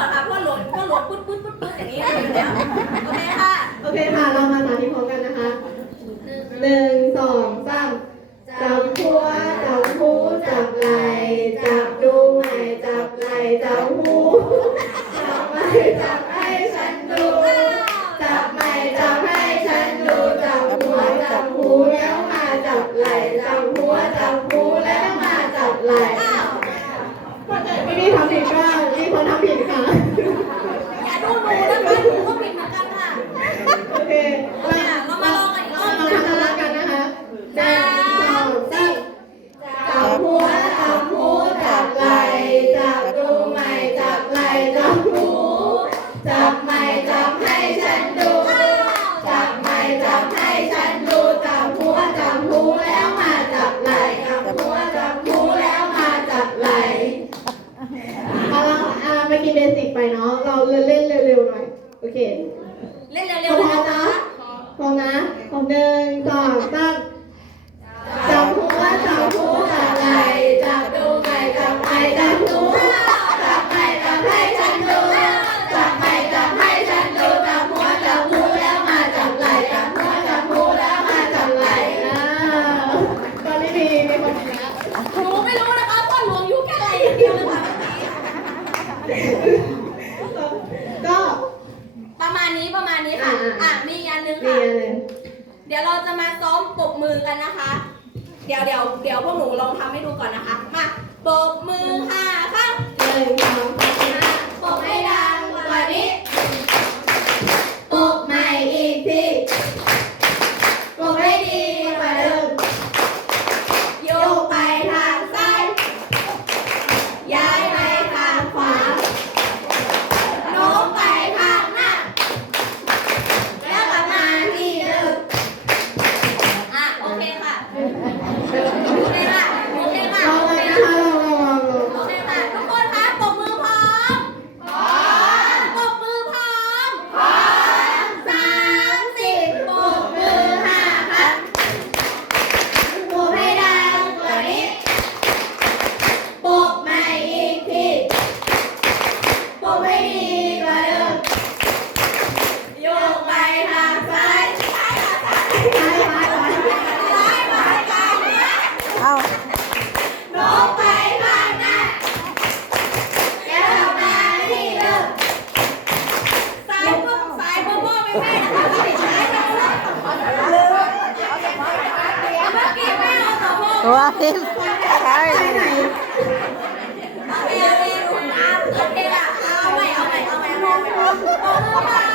ก่อนค่ะพ่อหลวงพ่อหลวงปุ๊ดปุ๊ดปุ๊ดปุ๊ดอย่างนี้โอเคค่ะโอเคค่ะ เรามาสาธิตพร้อมกันนะคะหนึ่งสองสามจับหัวจับหูจับไหลจับดูใหม่จับไหลจับหูจับไหม่จับให้ฉันดูจับใหม่จับให้ฉันดูจับหัวจับหูแล้วมาจับไหลจับหัวจับหูแล้วมาจับไหล กินเบสิกไปเนาะ เราเล่นเร็วๆหน่อย โอเค เล่นเร็วๆพอนะพอนะของเดินก่อนตั้ง ก็ ประมาณนี้ประมาณนี้ค่ะ อ่าอ่อะมีอันนึงค่ะเดี๋ยวเราจะมาซ้อมปรบมือกันนะคะ เดี๋ยวเดี๋ยวเดี๋ยวพวกหนูลองทำให้ดูก่อนนะคะ มาปรบมื ตัวใช่เอาไปเอาไปเอาไปเอาไปเอ